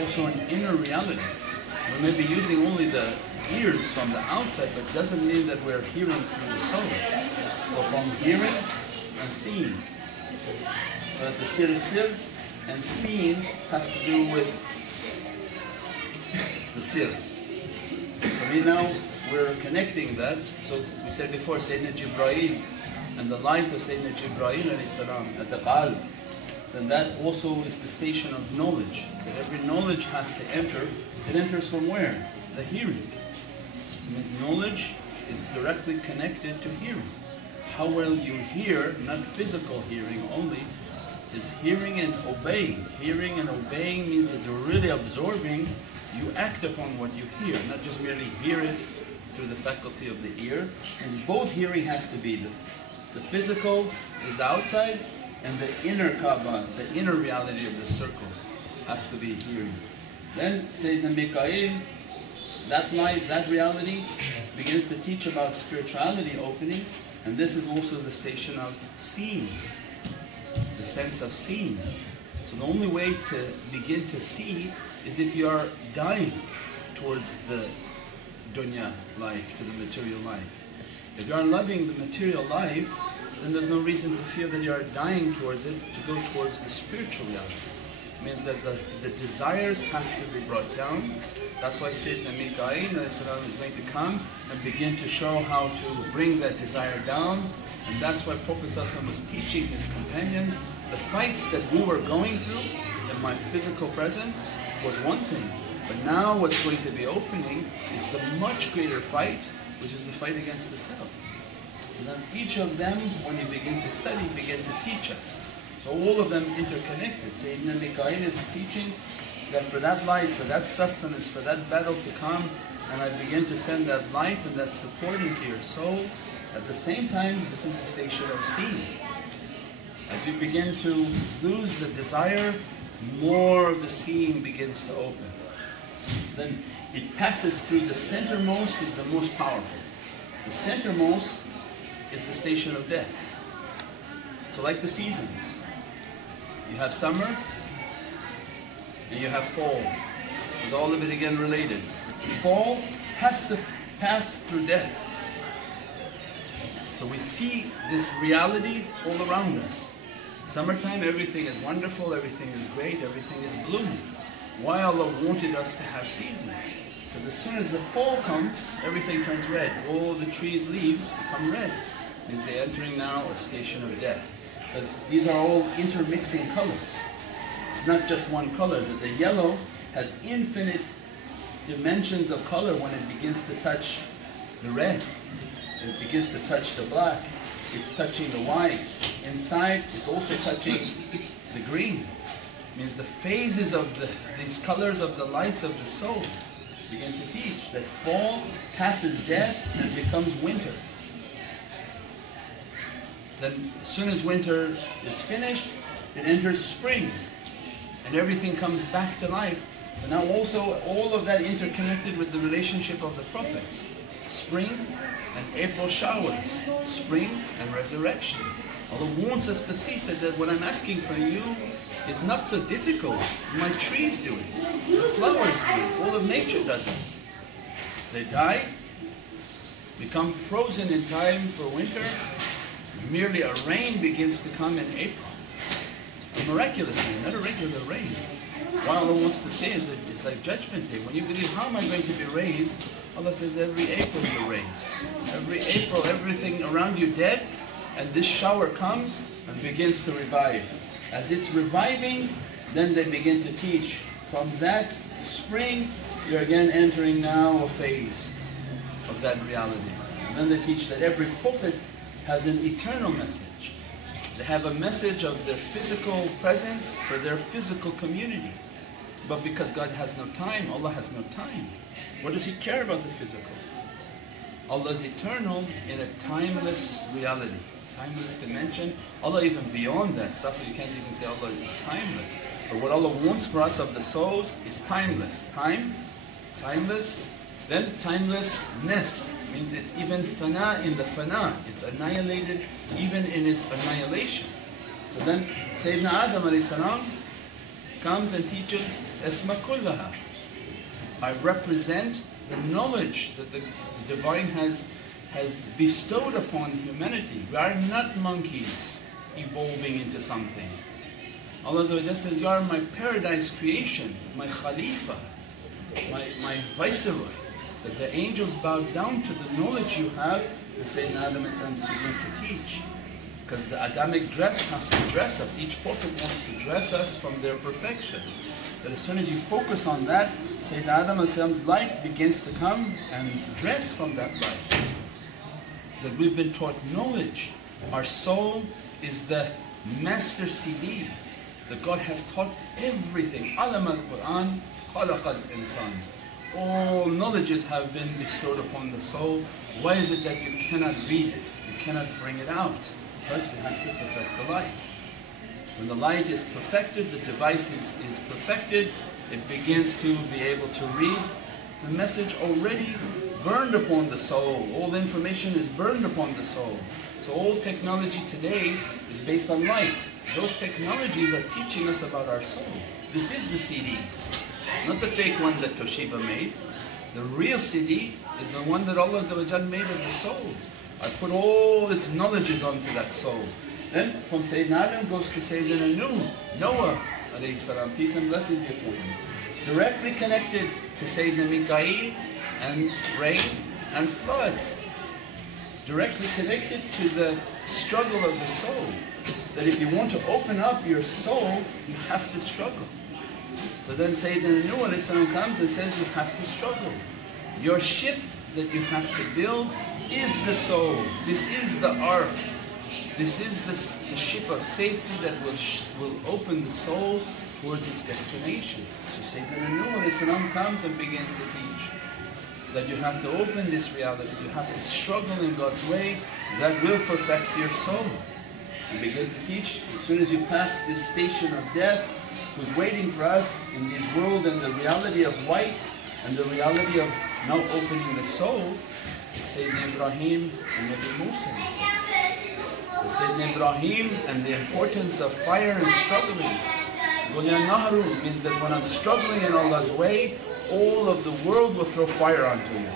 also an inner reality. We may be using only the ears from the outside, but it doesn't mean that we're hearing through the soul. So from hearing and seeing. But the sir and seeing has to do with the sir. So now we're connecting that. So we said before, Sayyidina Jibreel and the light of Sayyidina Jibreel alayhi salam at the qalb, then that also is the station of knowledge. That every knowledge has to enter. It enters from where? The hearing. Knowledge is directly connected to hearing. How well you hear, not physical hearing only, is hearing and obeying. Hearing and obeying means that you're really absorbing, you act upon what you hear, not just merely hear it through the faculty of the ear. And both hearing has to be, the physical is the outside, and the inner Kaaba, the inner reality of the circle has to be hearing. Then Sayyidina Mikael, that light, that reality begins to teach about spirituality opening, and this is also the station of seeing, the sense of seeing. So the only way to begin to see is if you are dying towards the dunya life, to the material life. If you are loving the material life, then there's no reason to feel that you are dying towards it, to go towards the spiritual reality. It means that the desires have to be brought down. That's why Sayyidina Mikael is going to come and begin to show how to bring that desire down. And that's why Prophet ﷺ was teaching his companions, the fights that we were going through in my physical presence was one thing. But now what's going to be opening is the much greater fight, which is the fight against the self. So then each of them, when you begin to study, begin to teach us. So all of them interconnected. Sayyidina Mikael is teaching that for that light, for that sustenance, for that battle to come, and I begin to send that light and that support into your soul. At the same time, this is the station of seeing. As you begin to lose the desire, more of the seeing begins to open. Then it passes through the centermost, is the most powerful. The centermost is the station of death. So like the seasons, you have summer and you have fall. Is all of it again related? Fall has to pass through death. So we see this reality all around us. Summertime, everything is wonderful, everything is great, everything is blooming. Why Allah wanted us to have seasons? Because as soon as the fall comes, everything turns red. All the trees' leaves become red. It means they're entering now a station of death. Because these are all intermixing colors. It's not just one color. That the yellow has infinite dimensions of color when it begins to touch the red. It begins to touch the black. It's touching the white. Inside, it's also touching the green. It means the phases of these colors of the lights of the soul begin to teach that fall passes death and becomes winter. Then as soon as winter is finished, it enters spring and everything comes back to life. So now also all of that interconnected with the relationship of the prophets. Spring and April showers, spring and resurrection. Allah wants us to see, said that what I'm asking from you is not so difficult. My trees do it, the flowers do it, all of nature does it. They die, become frozen in time for winter, merely a rain begins to come in April. A miraculous rain, not a regular rain. What Allah wants to say is that it's like Judgment Day. When you believe, how am I going to be raised? Allah says every April you're raised. Every April, everything around you dead, and this shower comes and begins to revive. As it's reviving, then they begin to teach. From that spring, you're again entering now a phase of that reality. And then they teach that every prophet has an eternal message. They have a message of their physical presence for their physical community. But because God has no time, Allah has no time. What does He care about the physical? Allah is eternal in a timeless reality, timeless dimension. Allah even beyond that stuff, you can't even say Allah is timeless. But what Allah wants for us of the souls is timeless. Time, timeless, then timelessness. Means it's even fana in the fana. It's annihilated even in its annihilation. So then Sayyidina Adam alayhi salam comes and teaches Esma Kullaha. I represent the knowledge that the Divine has bestowed upon humanity. We are not monkeys evolving into something. Allah says, you are my paradise creation, my Khalifa, my Viceroy. That the angels bow down to the knowledge you have, and Sayyidina Adam begins to teach. Because the Adamic dress has to dress us. Each prophet wants to dress us from their perfection. But as soon as you focus on that, Sayyidina Adam's light begins to come and dress from that light. That we've been taught knowledge. Our soul is the master CD. That God has taught everything. Alam al-Quran, khalaq al-insan. All knowledges have been bestowed upon the soul. Why is it that you cannot read it? You cannot bring it out? First you have to perfect the light. When the light is perfected, the device is perfected, it begins to be able to read the message already burned upon the soul. All the information is burned upon the soul. So all technology today is based on light. Those technologies are teaching us about our soul. This is the CD. Not the fake one that Toshiba made. The real CD is the one that Allah made of the soul. I put all its knowledges onto that soul. Then from Sayyidina Adam goes to Sayyidina Noah alayhi salam, peace and blessings be upon him. Directly connected to Sayyidina Mikael and rain and floods. Directly connected to the struggle of the soul. That if you want to open up your soul, you have to struggle. So then Sayyidina Nuh comes and says you have to struggle. Your ship that you have to build is the soul. This is the ark. This is the ship of safety that will open the soul towards its destination. So Sayyidina Nuh comes and begins to teach that you have to open this reality. You have to struggle in God's way. That will perfect your soul. You begin to teach as soon as you pass this station of death, who's waiting for us in this world, and the reality of light and the reality of now opening the soul is Sayyidina Ibrahim and Nabi Musa. The Sayyidina Ibrahim and the importance of fire and struggling. Gunyan Nahru means that when I'm struggling in Allah's way, all of the world will throw fire onto you.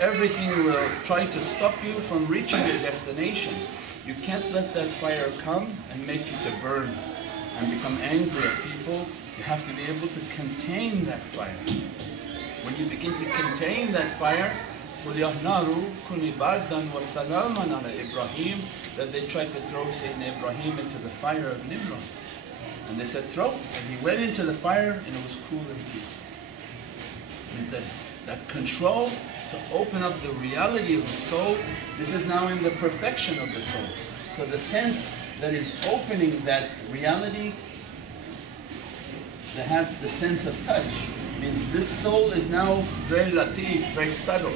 Everything will try to stop you from reaching your destination. You can't let that fire come and make you to burn and become angry at people. You have to be able to contain that fire. When you begin to contain that fire, that they tried to throw Sayyidina Ibrahim into the fire of Nimrod. And they said, throw. And he went into the fire and it was cool and peaceful. It means that control to open up the reality of the soul, this is now in the perfection of the soul. So the sense that is opening that reality, they have the sense of touch. Means this soul is now very latif, very subtle.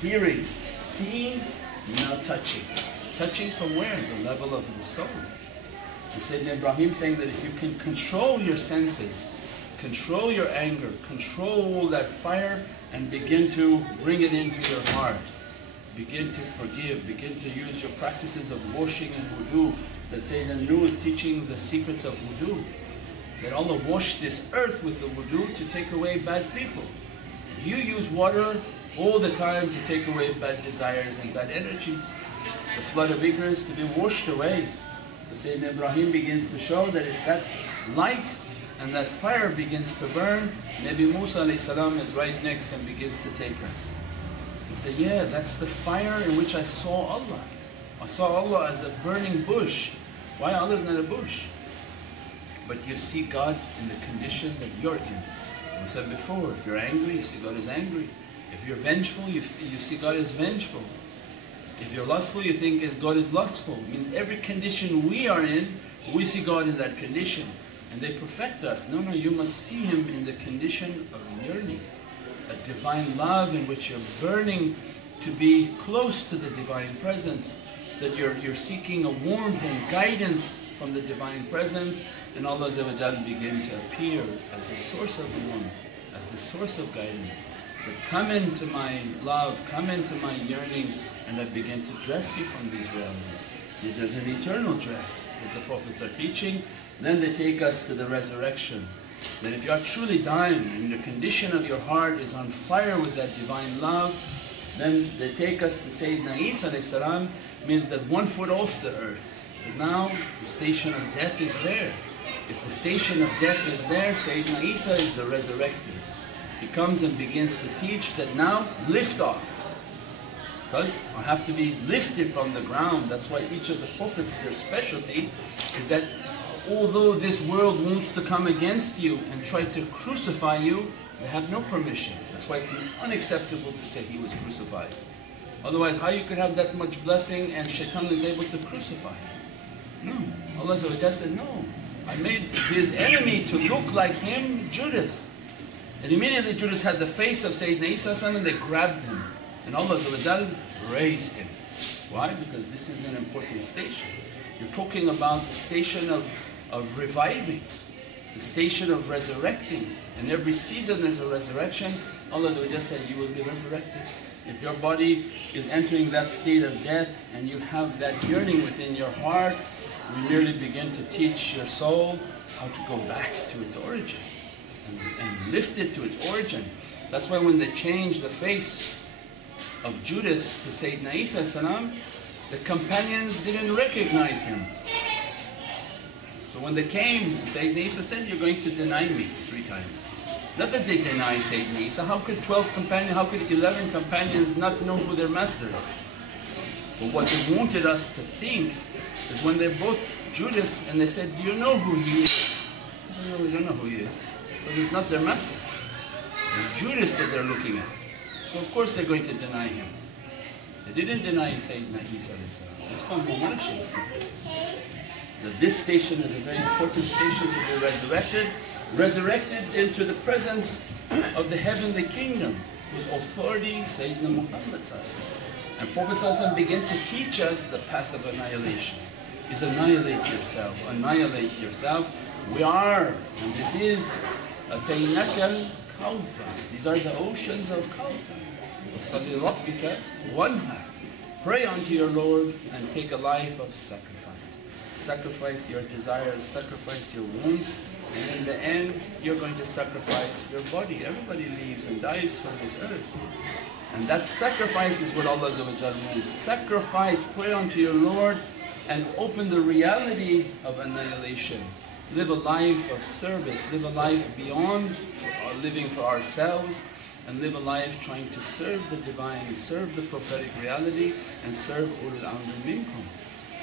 Hearing, seeing, now touching. Touching from where? The level of the soul. And Sayyidina Ibrahim saying that if you can control your senses, control your anger, control that fire, and begin to bring it into your heart. Begin to forgive, begin to use your practices of washing and wudu. That Sayyidina Nuh is teaching the secrets of wudu. That Allah washed this earth with the wudu to take away bad people. You use water all the time to take away bad desires and bad energies. The flood of ignorance to be washed away. So Sayyidina Ibrahim begins to show that if that light and that fire begins to burn, Nabi Musa is right next and begins to take us. He said, yeah, that's the fire in which I saw Allah. I saw Allah as a burning bush. Why Allah is not a bush? But you see God in the condition that you're in. We said before, if you're angry, you see God is angry. If you're vengeful, you see God is vengeful. If you're lustful, you think God is lustful. It means every condition we are in, we see God in that condition. And they perfect us. No, you must see Him in the condition of yearning. A divine love in which you're burning to be close to the Divine Presence. That you're seeking a warmth and guidance from the Divine Presence, and Allah begin to appear as the source of warmth, as the source of guidance. But come into my love, come into my yearning, and I begin to dress you from these realities. There's an eternal dress that the Prophets are teaching. Then they take us to the resurrection. That if you are truly dying and the condition of your heart is on fire with that divine love, then they take us to Sayyidina Isa alayhi salam, means that 1 foot off the earth. Because now the station of death is there. If the station of death is there, Sayyidina Isa is the resurrected. He comes and begins to teach that now lift off. Because I have to be lifted from the ground. That's why each of the Prophets, their specialty is that although this world wants to come against you and try to crucify you, they have no permission. That's why it's unacceptable to say he was crucified. Otherwise, how you could have that much blessing and shaitan is able to crucify you? No. Allah said, no. I made his enemy to look like him, Judas. And immediately Judas had the face of Sayyidina Isa and they grabbed him. And Allah raised him. Why? Because this is an important station. You're talking about the station of reviving, the station of resurrecting. And every season there's a resurrection. Allah said, you will be resurrected. If your body is entering that state of death and you have that yearning within your heart, we merely begin to teach your soul how to go back to its origin and lift it to its origin. That's why when they changed the face of Judas to Sayyidina Isa salam, the companions didn't recognize him. So when they came, Sayyidina Isa said, you're going to deny me 3 times. Not that they denied Sayyidina Isa. How could 12 companions, how could 11 companions not know who their master was? But what they wanted us to think is when they brought Judas and they said, do you know who he is? They said, no, we don't know who he is. But he's not their master. It's Judas that they're looking at. So of course they're going to deny him. They didn't deny Sayyidina Isa. It's called Mumarsh's secrets. That this station is a very important station to be resurrected. Resurrected into the presence of the heavenly kingdom, whose authority Sayyidina Muhammad and Prophet began to teach us the path of annihilation. Is annihilate yourself, annihilate yourself. We are, and this is Ataynaka Kawthar. These are the oceans of Kawthar. وَصَلِّ رَبِّكَ وَانْهَرْ. Pray unto your Lord and take a life of sacrifice. Sacrifice your desires, sacrifice your wounds, and in the end you're going to sacrifice your body. Everybody leaves and dies from this earth. And that sacrifice is what Allah wants. Sacrifice, pray unto your Lord and open the reality of annihilation. Live a life of service, live a life beyond living for ourselves, and live a life trying to serve the divine, serve the prophetic reality, and serve ulul amri minkum.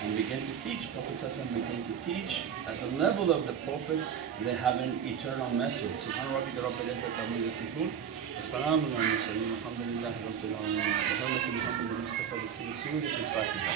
And begin to teach. Prophet began to teach at the level of the Prophets. They have an eternal message. Subhana rabbika rabbil izzati amma yasifun. As-salamu ala al-mursaleen. Alhamdulillahi rabbil alameen. Bi hurmati Muhammad al-Mustafa bi Surah al-Fatiha.